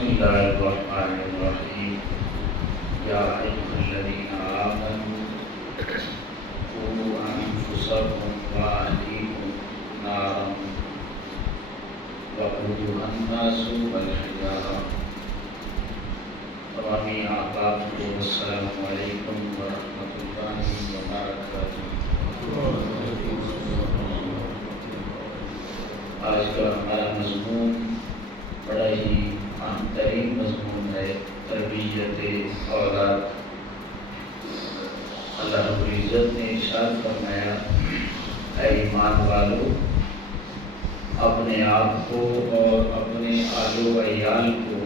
بسم اللہ الرحمن الرحیم یا ایھا الذین آمنوا قوا انفسکم واہلیکم نارا وقودها الناس والحجارہ تمامی احباب کو السلام علیکم ورحمۃ اللہ وبرکاتہ۔ آج کا ہمارا مضمون بڑا ہی اہم ترین مضمون ہے، تربیت اولاد۔ اللہ رب العزت نے ارشاد فرمایا، اے ایمان والو، اپنے آپ کو اور اپنے آل و عیال کو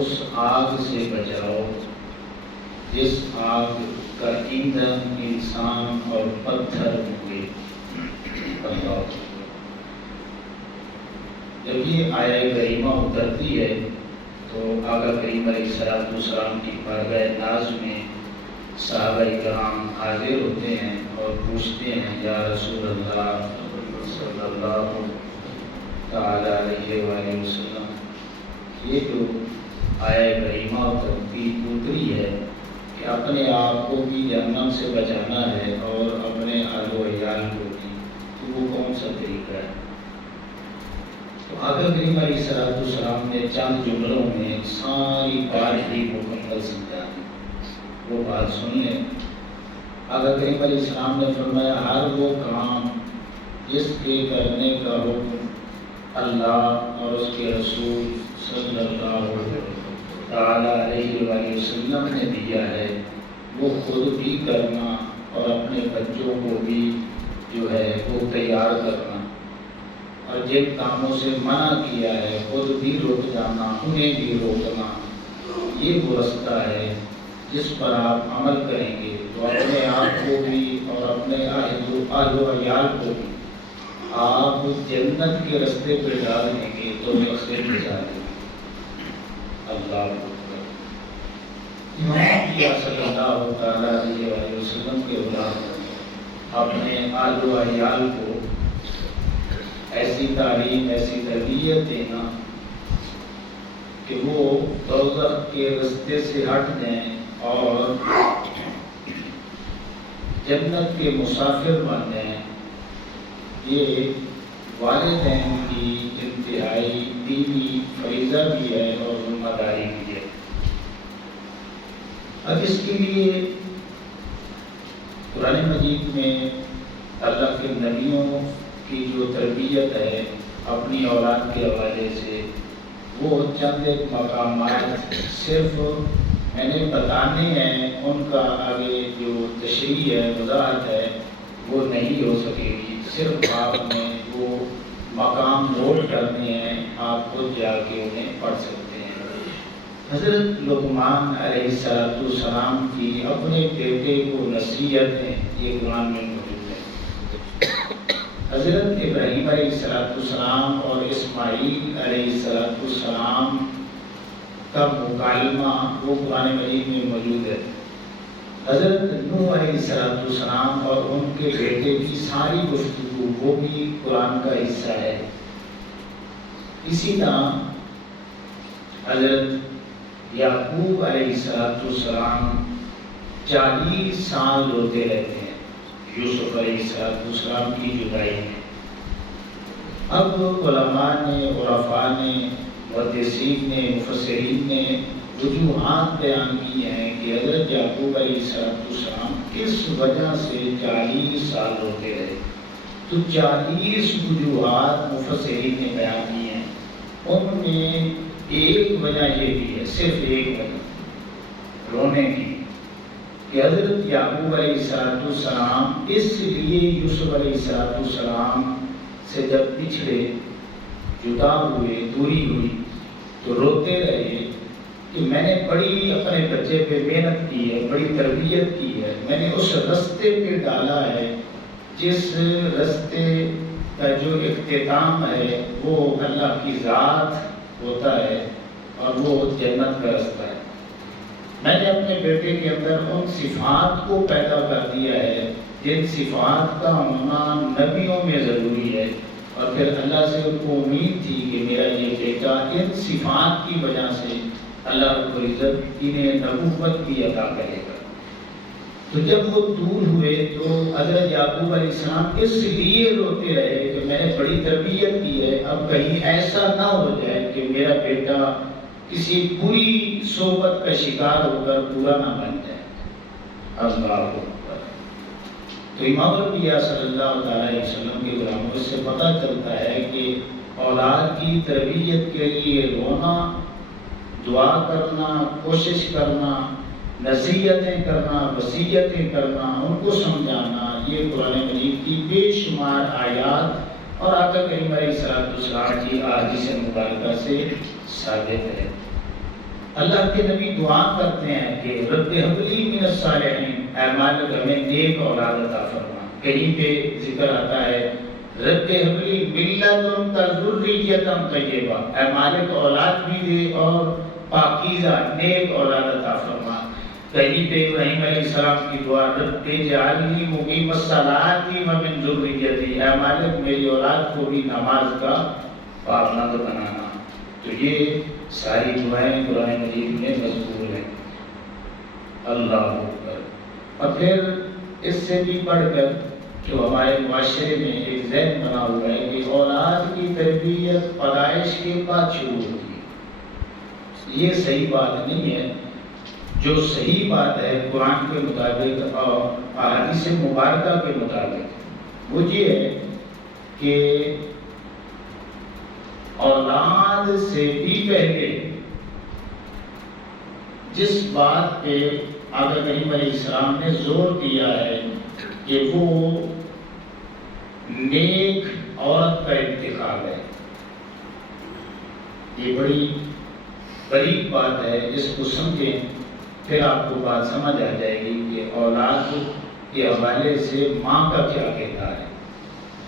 اس آگ سے بچاؤ جس آگ کا ایندھن انسان اور پتھر ہوں گے۔ اللہ، جب یہ آیہ کریمہ اترتی ہے تو آقا کریم علیہ السلام کی بارگاہ ناز میں صحابہ کرام حاضر ہوتے ہیں اور پوچھتے ہیں، یا رسول اللہ صلی اللہ تعالی علیہ وآلہ وسلم، یہ جو آیہ کریمہ اتری ہے کہ اپنے آپ کو بھی جہنم سے بچانا ہے اور اپنے آل و عیال کو بھی، تو وہ کون سا طریقہ ہے؟ تو آقا کریم علیہ السلام نے چند جملوں میں ساری بات ہی مکمل سمجھا دی۔ وہ بات سن لیں۔ آقا کریم علیہ السلام نے فرمایا، ہر وہ کام جس کے کرنے کا حکم اللہ اور اس کے رسول صلی اللہ تعالی علیہ وآلہ وسلم نے دیا ہے، وہ خود بھی کرنا اور اپنے بچوں کو بھی جو ہے وہ تیار کرنا، اور جن کاموں سے منع کیا ہے خود بھی رک جانا، انہیں بھی روکنا، یہ وہ رستہ ہے جس پر آپ عمل کریں گے تو اپنے آپ کو بھی اور اپنے آل و عیال کو بھی آپ جنت کے رستے پہ ڈال دیں گے تو رستے پہ ڈال دیں گے۔ اللہ اکبر۔ امام صلی اللہ تعالیٰ علیہ وآلہ وسلم کے اولاد اپنے آل و عیال کو ایسی تعلیم، ایسی تربیت دینا کہ وہ دوزخ کے رستے سے ہٹ جائیں اور جنت کے مسافر بن جائیں، یہ والدین کی انتہائی دینی فریضہ بھی ہے اور ذمہ داری بھی ہے۔ اب اس کے لیے قرآن مجید میں اللہ کے نبیوں کی جو تربیت ہے اپنی اولاد کے حوالے سے، وہ چند ایک مقامات صرف میں نے بتانے ہیں، ان کا آگے جو تشریح ہے، وضاحت ہے، وہ نہیں ہو سکے گی۔ صرف آپ نے وہ مقام نوٹ کرنے ہیں، آپ خود جا کے انہیں پڑھ سکتے ہیں۔ حضرت لقمان علیہ السلام کی اپنے بیٹے کو نصیحت ہے، یہ قرآن میں موجود ہے۔ حضرت ابراہیم علیہ السلام اور اسماعیل علیہ السلام کا مکالمہ وہ قرآن مجید میں موجود ہے۔ حضرت نوح علیہ السلام اور ان کے بیٹے کی ساری گفتگو وہ بھی قرآن کا حصہ ہے۔ اسی طرح حضرت یعقوب علیہ السلام 40 سال روتے رہتے ہیں یوسف علیہ السلام کی جدائی میں۔ اب علماء نے، عرفاء نے، محدثین نے، مفسرین نے وجوہات بیان کی ہیں کہ حضرت یعقوب علیہ السلام کس وجہ سے 40 سال روتے رہے، تو 40 وجوہات مفسرین نے بیان کی ہیں۔ ان میں ایک وجہ یہ بھی ہے، صرف ایک وجہ رونے کی، کہ حضرت یعقوب علیہ السلام اس لیے یوسف علیہ السلام سے جب پچھڑے، جدا ہوئے، دوری ہوئی، تو روتے رہے کہ میں نے بڑی اپنے بچے پہ محنت کی ہے، بڑی تربیت کی ہے، میں نے اس رستے پہ ڈالا ہے جس رستے کا جو اختتام ہے وہ اللہ کی ذات ہوتا ہے اور وہ جنت کا رستہ ہے۔ میں نے اپنے بیٹے کے اندر ان صفات کو پیدا کر دیا ہے جن صفات کا ہونا نبیوں میں ضروری ہے، اور پھر اللہ سے ان کو امید تھی کہ میرا یہ بیٹا ان صفات کی وجہ سے اللہ رب العزت انہیں نبوت بھی عطا کرے گا۔ تو جب وہ دور ہوئے تو حضرت یعقوب علیہ السلام اس لیے روتے رہے کہ میں نے بڑی تربیت کی ہے، اب کہیں ایسا نہ ہو جائے کہ میرا بیٹا کسی بری صحبت کا شکار ہو کر برا نہ بن جائے۔ اللہ اکبر۔ تو امام الانبیاء صلی اللہ علیہ وسلم کے غلاموں سے پتہ چلتا ہے کہ اولاد کی تربیت کے لیے رونا، دعا کرنا، کوشش کرنا، نصیحتیں کرنا، وصیتیں کرنا، ان کو سمجھانا، یہ قرآن مجید کی بے شمار آیات اور آقا کریم علیہ السلام کی احادیث مبارکہ سے ثابت ہے۔ اللہ کے نبی دعا کرتے ہیں کہ رب ہب لی من الصالحین، اے مالک ہمیں نیک اولاد عطا فرما۔ کہیں پہ ذکر آتا ہے رب ہب لی من لدنک ذریۃ طیبہ، اے مالک اولاد بھی دے اور پاکیزہ نیک اولاد عطا فرما۔ کہیں پہ ابراہیم علیہ السلام کی دعا رب اجعلنی مقیم الصلاۃ ومن ذریتی، اے مالک میری اولاد کو بھی نماز کا پابند بنانا۔ تو یہ ساری دعائیں قرآن مجید میں مذکور ہیں۔ اللہ اکبر۔ اور پھر اس سے بھی بڑھ کر جو ہمارے معاشرے میں ایک ذہن بنا ہوا ہے کہ اولاد کی تربیت پیدائش کے بعد شروع ہوتی ہے، یہ صحیح بات نہیں ہے۔ جو صحیح بات ہے قرآن کے مطابق اور احادیث مبارکہ کے مطابق وہ یہ ہے کہ اولاد سے بھی پہلے جس بات پہ آقا کریم علیہ السلام نے زور دیا ہے کہ وہ نیک عورت کا انتخاب ہے، یہ بڑی بریک بات ہے، اس کو سمجھیں پھر آپ کو بات سمجھ آ جائے گی کہ اولاد کے حوالے سے ماں کا کیا کہتا ہے۔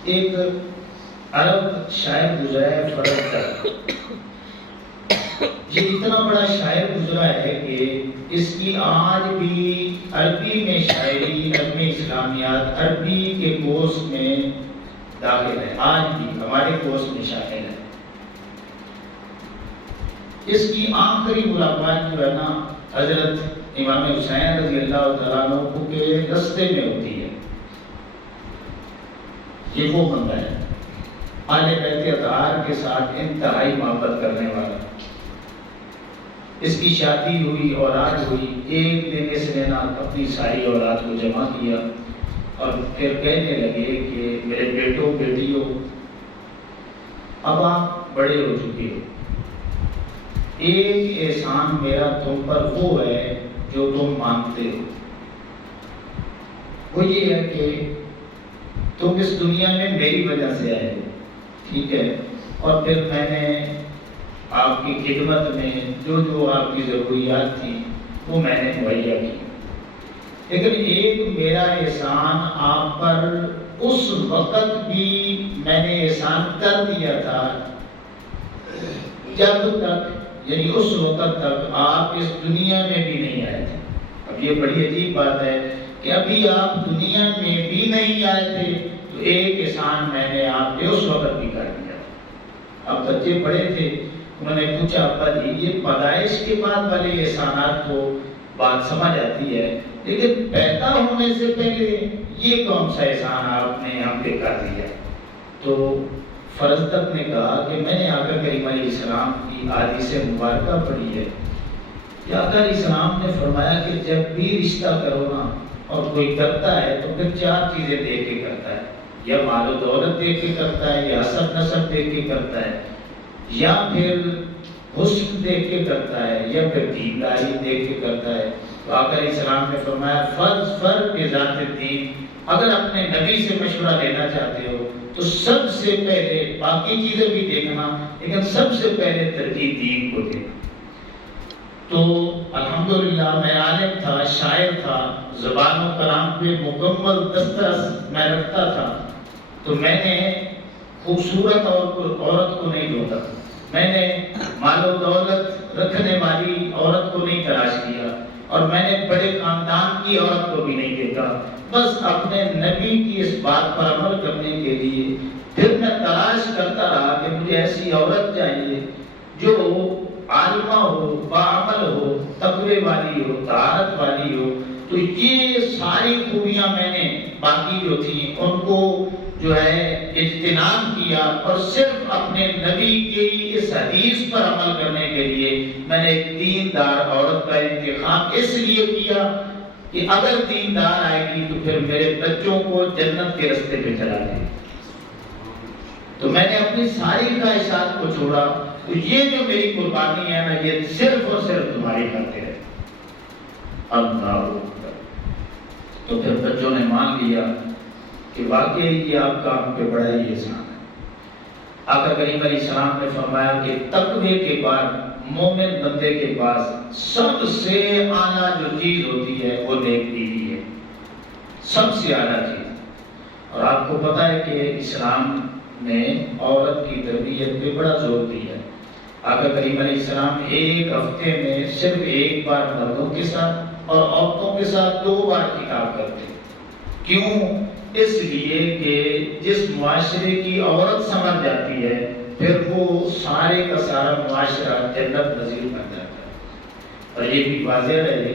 ایک عرب شاعر گزرا ہے فرد تک، یہ اتنا بڑا شاعر گزرا ہے کہ اس کی آج بھی عربی میں شاعری، نظم اسلامیات عربی کے کورس میں داخل ہے، آج بھی ہمارے کورس میں شامل ہے۔ اس کی آخری ملاقات جو ہے نا حضرت امام حسین رضی اللہ تعالیٰ عنہ کے رستے میں ہوتی ہے۔ یہ وہ بندہ ہے اہل بیت اطہار کے ساتھ انتہائی محبت کرنے والا۔ اس کی شادی ہوئی، اولاد ہوئی، ایک دن اس نے نا اپنی ساری اولاد کو جمع کیا اور پھر کہنے لگے کہ میرے بیٹوں بیٹیوں، اب آپ بڑے ہو چکے ہو، ایک احسان میرا تم پر وہ ہے جو تم مانتے ہو، وہ یہ ہے کہ تم اس دنیا میں میری وجہ سے آئے، ٹھیک ہے، اور پھر میں نے آپ کی خدمت میں جو جو آپ کی ضروریات تھیں وہ میں نے مہیا کی، لیکن ایک میرا احسان آپ پر اس وقت بھی میں نے احسان کر دیا تھا جب تک، یعنی اس وقت تک آپ اس دنیا میں بھی نہیں آئے تھے۔ اب یہ بڑی عجیب بات ہے کہ ابھی آپ دنیا میں بھی نہیں آئے تھے تو ایک احسان میں نے آپ پہ اس وقت بھی کر دیا۔ اب بچے بڑے تھے، انہوں نے پوچھا ابا جی یہ پیدائش کے بعد والے احسانات کو بات سمجھ آتی ہے، لیکن پیدا ہونے سے پہلے یہ کون سا احسان آپ نے ہم پہ کر دیا؟ تو فرزدق نے کہا کہ میں نے آقا کریم علیہ السلام کی حدیث مبارکہ پڑھی ہے کہ آقا علیہ السلام نے فرمایا کہ جب بھی رشتہ کرو نا اور کوئی کرتا ہے تو پھر چار چیزیں دیکھ کے کرتا ہے، یا مال و دولت دیکھ کے کرتا ہے، یا حسب نسب دیکھ کے کرتا ہے، یا پھر حسن دیکھ کے کرتا ہے، یا پھر دینداری دیکھ کے کرتا ہے۔ تو آقا علیہ السلام نے فرمایا فرض بذات الدین، اگر اپنے نبی سے مشورہ لینا چاہتے ہو تو سب سے پہلے باقی چیزیں بھی دیکھنا، لیکن سب سے پہلے ترجیح دین کو دینا۔ تو الحمدللہ میں عالم تھا، شاعر تھا، زبان و کلام پہ مکمل دسترس میں رکھتا تھا، تو میں نے خوبصورت عورت کو نہیں ڈھونڈا، میں نے مال و دولت رکھنے والی عورت کو نہیں تلاش کیا، اور میں نے بڑے خاندان کی عورت کو بھی نہیں دیکھا، بس اپنے نبی کی اس بات پر عمل کرنے کے کے لیے پھر میں تلاش کرتا رہا کہ مجھے ایسی عورت چاہیے جو عالمہ ہو، باعمل ہو، تقوی والی ہو، طہارت والی ہو۔ تو یہ ساری خوبیاں میں نے باقی جو تھیں ان کو جو ہے اجتناب کیا، اور صرف اپنے نبی کی اس حدیث پر عمل کرنے کے لیے میں نے ایک دیندار عورت کا انتخاب اس لیے کیا کہ اگر دیندار آئے گی تو پھر میرے بچوں کو جنت کے رستے پہ چلا دے۔ تو میں نے اپنی ساری خواہشات کو چھوڑا، تو یہ جو میری قربانی ہے نا، یہ صرف اور صرف تمہاری خاطر ہے۔ اللہ اکبر۔ تو پھر بچوں نے مان لیا کہ واقعی یہ آپ کا ہم پہ بڑا ہی احسان ہے۔ آقا کریم علیہ السلام نے فرمایا کہ تقوی کے بعد مومن بندے کے پاس سب سے اعلیٰ جو چیز ہوتی ہے وہ نیک بیوی ہے، سب سے اعلیٰ چیز۔ اور آپ کو پتا ہے کہ اسلام نے عورت کی تربیت پہ بڑا زور دیا ہے۔ آقا کریم علیہ السلام ایک ہفتے میں صرف ایک بار مردوں کے ساتھ اور عورتوں کے ساتھ 2 بار خطاب کرتے۔ کیوں؟ اس لیے کہ جس معاشرے کی عورت سمجھ جاتی ہے پھر وہ سارے کا سارا معاشرہ جنت نظیر بن جاتا ہے۔ اور یہ بھی واضح رہے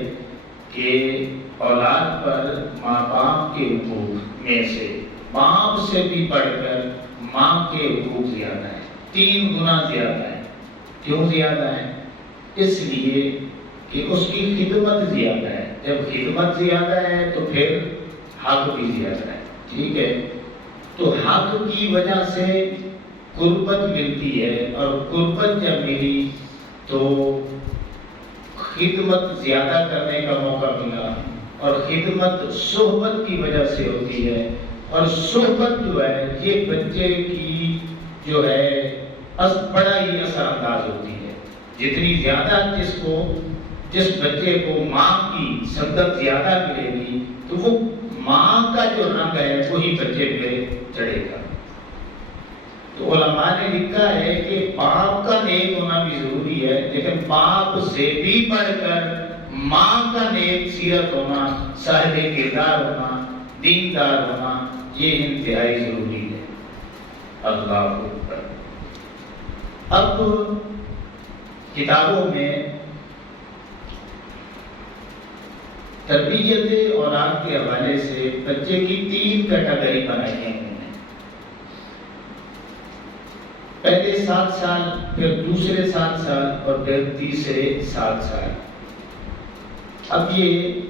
کہ اولاد پر ماں باپ کے حقوق میں سے باپ سے بھی بڑھ کر ماں کے حقوق زیادہ ہیں، 3 گنا زیادہ ہیں۔ کیوں زیادہ ہیں؟ اس لیے کہ اس کی خدمت زیادہ ہے۔ جب خدمت زیادہ ہے تو پھر حق بھی زیادہ ہے، ٹھیک ہے؟ تو حق کی وجہ سے قربت ملتی ہے، اور قربت جب ملی تو خدمت زیادہ کرنے کا موقع ملا، اور خدمت صحبت کی وجہ سے ہوتی ہے، اور صحبت جو ہے یہ بچے کی جو ہے بڑا ہی اثر انداز ہوتی ہے۔ جتنی زیادہ جس بچے کو ماں کی صحبت زیادہ ملے گی تو وہ ماں کا جو رنگ ہے وہی بچے پہ چڑھے گا۔ تو علماء نے لکھا ہے کہ باپ کا نیک ہونا بھی ضروری ہے، لیکن باپ سے بھی بڑھ کر ماں کا نیک سیرت ہونا، صاحب کردار ہونا، دیندار ہونا، یہ انتہائی ضروری ہے۔ اللہ اکبر۔ اب کتابوں میں تربیت اولاد کے حوالے سے بچے کی 3 کیٹیگری بنائی ہیں انہوں نے۔ پہلے 7 سال، پھر دوسرے 7 سال، اور پھر تیسرے 7 سال۔ اب یہ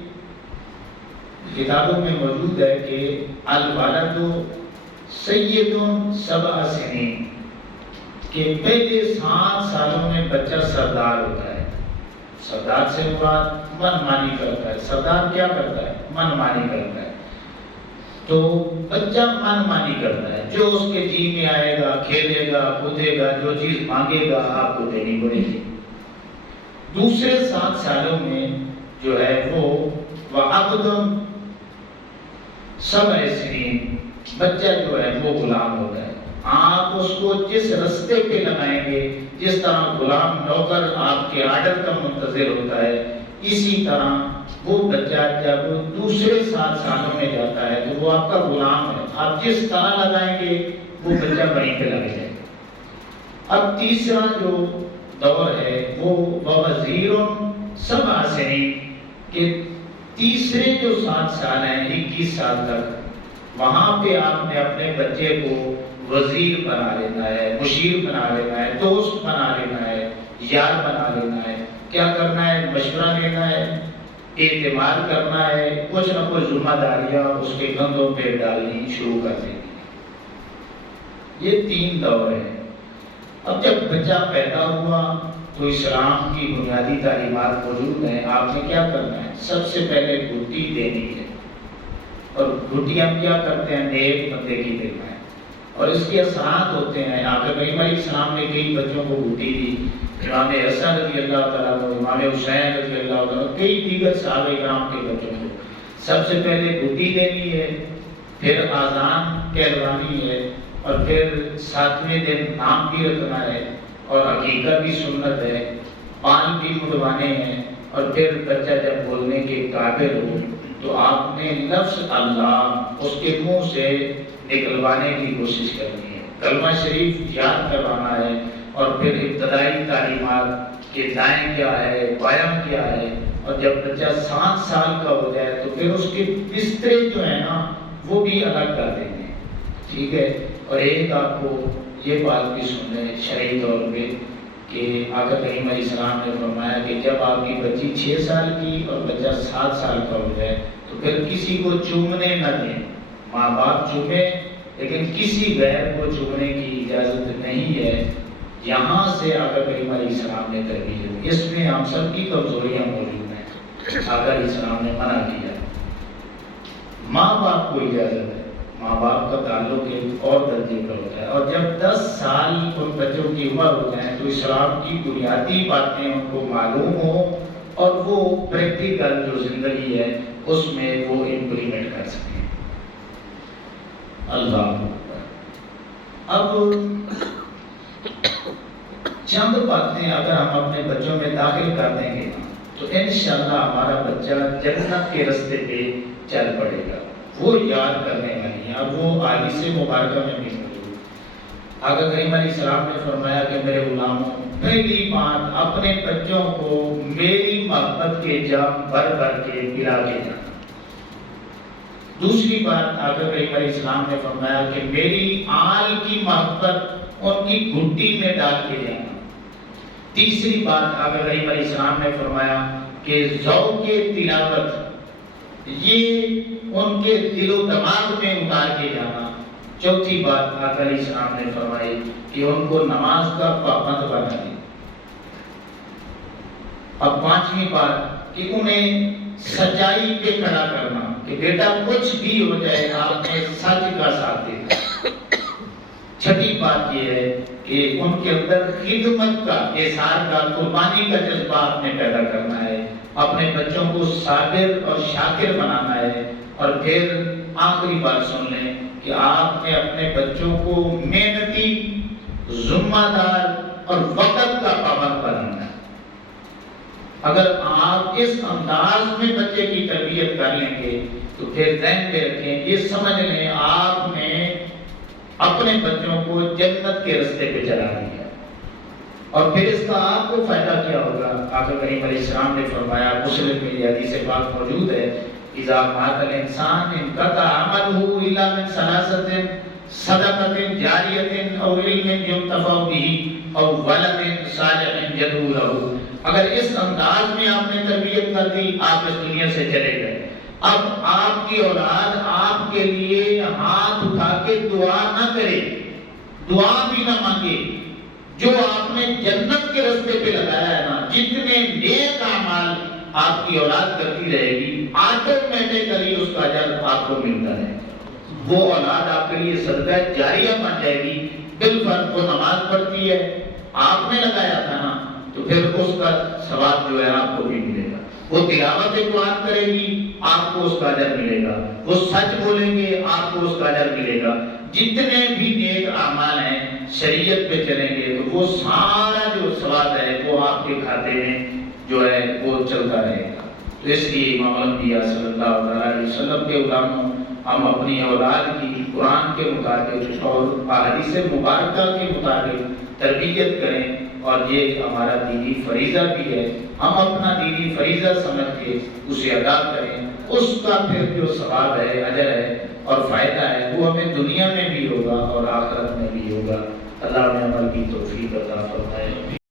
کتابوں میں موجود ہے کہ الوالد سید 7 سنین، کہ پہلے 7 سالوں میں بچہ سردار ہوتا ہے۔ سردار سے مراد من مانی کرتا ہے۔ سردار کیا کرتا ہے؟ من مانی کرتا ہے۔ تو بچہ من مانی کرتا ہے، جو اس کے جی میں آئے گا، کھیلے گا، کودے گا، جو چیز مانگے گا آپ کو دینی پڑے گی۔ دوسرے 7 سالوں میں جو ہے وہ وعبد 7 سنین، بچہ جو ہے وہ غلام ہوتا ہے۔ آپ اس کو جس رستے پہ لگائیں گے، جس طرح غلام نوکر آپ کے آرڈر کا منتظر ہوتا ہے، اسی طرح وہ بچہ جب دوسرے 7 سالوں میں جاتا ہے تو وہ آپ کا غلام ہے۔ آپ جس طرح لگائیں گے وہ بچہ وہیں پہ لگ جائے گا۔ اب تیسرا جو دور ہے وہ وزیر 7 سنین، کہ تیسرے جو 7 سال ہیں 21 سال تک، وہاں پہ آپ نے اپنے بچے کو وزیر بنا لینا ہے، مشیر بنا لینا ہے، دوست بنا لینا ہے، یار بنا لینا ہے۔ کیا کرنا ہے؟ مشورہ لینا ہے، اعتماد کرنا ہے، کچھ نہ کچھ ذمہ داریاں اس کے کندھوں پہ ڈالنی شروع کر دیں گے۔ یہ 3 دور ہیں۔ اب جب بچہ پیدا ہوا تو اسلام کی بنیادی تعلیمات موجود ہیں۔ آپ نے کیا کرنا ہے؟ سب سے پہلے گھٹی دینی ہے، اور گھٹی ہم کیا کرتے ہیں؟ نیک بندے کی دینا ہے، اور اس کے اثرات ہوتے ہیں۔ آقا کریم علیہ السلام نے کئی بچوں کو گھٹی دی، امام حسن رضی اللہ تعالیٰ عنہ، امام حسین رضی اللہ تعالیٰ عنہ، کئی دیگر صحابہ کرام کے بچوں کو سب سے پہلے گھٹی دینی ہے، پھر آذان کہلوانی ہے، اور پھر 7ویں دن نام بھی رکھنا ہے، اور عقیقہ بھی سنت ہے، پان بھی مڑوانے ہیں، اور پھر بچہ جب بولنے کے قابل ہو تو آپ نے لفظ اللہ اس کے منہ سے نکلوانے کی کوشش کرنی ہے، کلمہ شریف یاد کروانا ہے، اور پھر ابتدائی تعلیمات کہ دائیں کیا ہے، بایاں کیا ہے، اور جب بچہ 7 سال کا ہو جائے تو پھر اس کے بسترے جو ہیں نا وہ بھی الگ کر دیں گے، ٹھیک ہے۔ اور ایک آپ کو یہ بات بھی سن لیں شرعی طور پہ کہ آقا کریم علیہ السلام نے فرمایا کہ جب آپ کی بچی 6 سال کی اور بچہ 7 سال کا ہو جائے تو پھر کسی کو چومنے نہ دیں، ماں باپ چومیں لیکن کسی غیر کو چومنے کی اجازت نہیں ہے۔ یہاں سے آقا کریم علیہ السلام نے تربیت دی، اس میں ہم سب کی کمزوریاں موجود ہیں، آقا علیہ السلام نے منع کیا۔ ماں باپ کو اجازت ہے، ماں باپ کا تعلق ایک اور درجے پر ہوتا ہے، اور جب 10 سال ان بچوں کی عمر ہو جائے تو اسلام کی بنیادی باتیں ان کو معلوم ہو اور وہ پریکٹیکل جو زندگی ہے اس میں وہ امپلیمنٹ کر سکیں۔ اللہ اب چند باتیں اگر ہم اپنے بچوں میں داخل کر دیں گے تو انشاءاللہ ہمارا بچہ جنت کے راستے پہ چل پڑے گا، وہ یاد کرنے والی ہیں۔ اب وہ حدیث مبارکہ میں بھی موجود، آقا کریم علیہ السلام نے فرمایا کہ میرے غلاموں، پہلی بات اپنے بچوں کو میری محبت کے جام بھر بھر کے پلا کے جانا۔ دوسری بات آقا کریم علیہ السلام نے فرمایا کہ میری آل کی محبت ان کی گھٹی میں ڈال کے جانا۔ تیسری بات آقا کریم علیہ السلام نے فرمایا کہ ذوق تلاوت یہ ان کے دل و دماغ میں اتار کے جانا۔ چوتھی بات آقا علیہ السلام نے فرمائی کہ ان کو نماز کا پابند بنا دیں۔ اب پانچویں بات کہ انہیں سچائی پہ کھڑا کرنا کہ بیٹا کچھ بھی ہو جائے آپ نے سچ کا ساتھ دینا۔ چھٹی بات یہ ہے کہ ان کے اندر خدمت کا، احسان کا، قربانی کا جذبہ آپ نے پیدا کرنا ہے، اپنے بچوں کو صابر اور شاکر بنانا ہے۔ اور پھر آخری بات سن لیں کہ آپ نے اپنے بچوں کو محنتی، ذمہ دار اور وقت کا پابند بنانا ہے۔ اگر آپ اس انداز میں بچے کی تربیت کر لیں گے تو پھر ذہن میں رکھیں، یہ سمجھ لیں آپ نے اپنے بچوں کو جنت کے راستے پہ چلا دیا۔ اور پھر اس کا آپ کو فائدہ کیا ہوگا؟ آقا کریم علیہ السلام نے فرمایا، مسلم میں یہ حدیث پاک موجود ہے، اذا مات الانسان انقطع عمله الا من ثلاثه صدقة جاریة او علم ينتفع به او ولد صالح يدعو له۔ اگر اس انداز میں آپ نے تربیت کر دی، آپ اس دنیا سے چلے گئے۔ اب آپ کی اولاد آپ کے لیے ہاتھ اٹھا کے دعا نہ کرے، دعا بھی نہ مانگے، جو آپ نے جنت کے راستے پہ لگایا ہے نا، جتنے نیک اعمال آپ کی اولاد کرتی رہے گی، آٹومیٹکلی اس کا اجر آپ کو ملتا ہے۔ وہ اولاد آپ کے لیے صدقہ جاریہ بن جائے گی۔ بالفرض وہ نماز پڑھتی ہے، آپ نے لگایا تھا نا، تو پھر اس کا ثواب جو ہے آپ کو بھی ملے گا۔ وہ تلاوت قرآن کرے گی، آپ کو اس کا اجر ملے گا۔ وہ سچ بولیں گے، آپ کو اس کا اجر ملے گا۔ جتنے بھی نیک اعمال ہیں، شریعت پہ چلیں گے تو وہ سارا جو ثواب ہے وہ آپ کے کھاتے میں جو ہے وہ چلتا رہے گا۔ تو اس لیے امام الانبیاء صلی اللہ علیہ وسلم کے غلاموں، ہم اپنی اولاد کی قرآن کے مطابق اور احادیث مبارکہ کے مطابق تربیت کریں، اور یہ ہمارا دینی فریضہ بھی ہے۔ ہم اپنا دینی فریضہ سمجھ کے اسے ادا کریں، اس کا پھر جو ثواب ہے، اجر ہے اور فائدہ ہے، وہ ہمیں دنیا میں بھی ہوگا اور آخرت میں بھی ہوگا۔ اللہ نے عمل کی توفیق عطا فرمائے۔